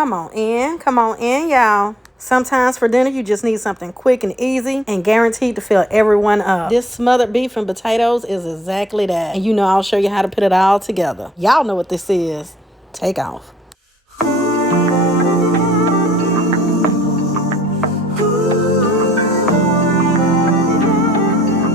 Come on in, y'all. Sometimes for dinner, you just need something quick and easy and guaranteed to fill everyone up. This smothered beef and potatoes is exactly that. And you know I'll show you how to put it all together. Y'all know what this is. Take off.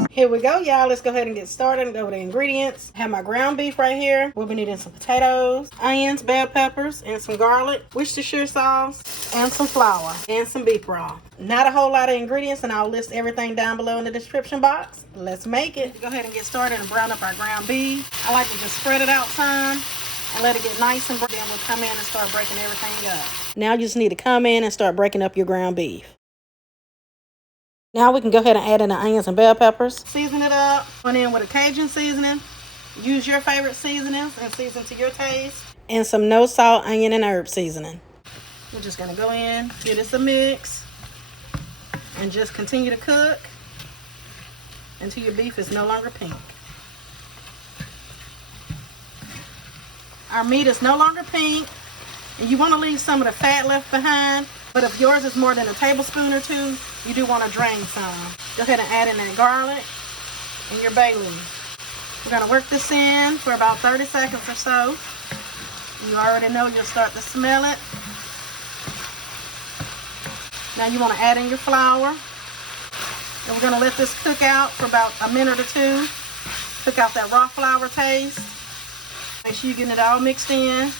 Here we go, y'all. Let's go ahead and get started and go with the ingredients. I have my ground beef right here. We'll be needing some potatoes, onions, bell peppers, and some garlic, Worcestershire sauce, and some flour, and some beef broth. Not a whole lot of ingredients, and I'll list everything down below in the description box. Let's make it. Go ahead and get started and brown up our ground beef. I like to just spread it out some and let it get nice and brown. Then we'll come in and start breaking everything up. Now you just need to come in and start breaking up your ground beef. Now we can go ahead and add in the onions and bell peppers. Season it up. Put in with a Cajun seasoning. Use your favorite seasonings and season to your taste. And some no salt, onion, and herb seasoning. We're just going to go in, give this a mix, and just continue to cook until your beef is no longer pink. Our meat is no longer pink, and you want to leave some of the fat left behind. But if yours is more than a tablespoon or two, you do want to drain some. Go ahead and add in that garlic and your bay leaf. We're going to work this in for about 30 seconds or so. You already know you'll start to smell it. Now you want to add in your flour. And we're going to let this cook out for about a minute or two. Cook out that raw flour taste. Make sure you're getting it all mixed in.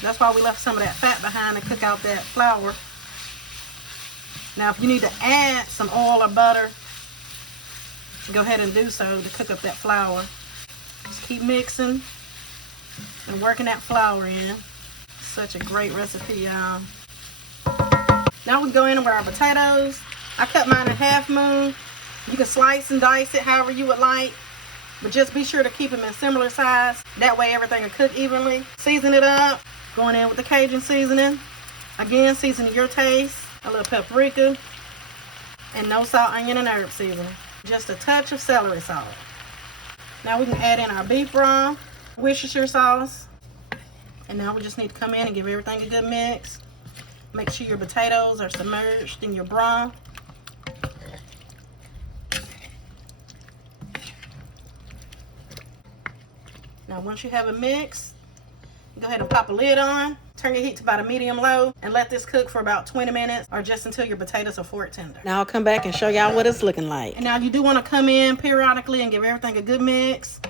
That's why we left some of that fat behind to cook out that flour. Now, if you need to add some oil or butter, go ahead and do so to cook up that flour. Just keep mixing and working that flour in. Such a great recipe, y'all. Now we go in with our potatoes. I cut mine in half moon. You can slice and dice it however you would like, but just be sure to keep them in similar size. That way everything will cook evenly. Season it up. Going in with the Cajun seasoning. Again, season to your taste. A little paprika. And no salt, onion, and herb seasoning. Just a touch of celery salt. Now we can add in our beef broth, Worcestershire sauce. And now we just need to come in and give everything a good mix. Make sure your potatoes are submerged in your broth. Now once you have a mix, go ahead and pop a lid on. Turn your heat to about a medium-low and let this cook for about 20 minutes or just until your potatoes are fork tender. Now I'll come back and show y'all what it's looking like. And now you do want to come in periodically and give everything a good mix.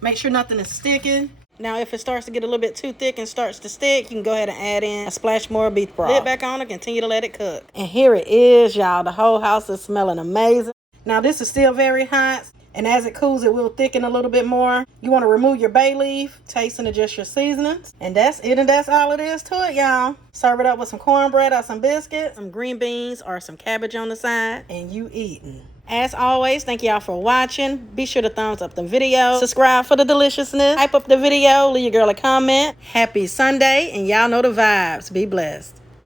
Make sure nothing is sticking. Now if it starts to get a little bit too thick and starts to stick, you can go ahead and add in a splash more beef broth. Lid back on and continue to let it cook. And here it is, y'all. The whole house is smelling amazing. Now this is still very hot. And as it cools, it will thicken a little bit more. You want to remove your bay leaf, taste and adjust your seasonings. And that's it, and that's all it is to it, y'all. Serve it up with some cornbread or some biscuits, some green beans or some cabbage on the side, and you eating. As always, thank y'all for watching. Be sure to thumbs up the video. Subscribe for the deliciousness. Hype up the video. Leave your girl a comment. Happy Sunday, and y'all know the vibes. Be blessed.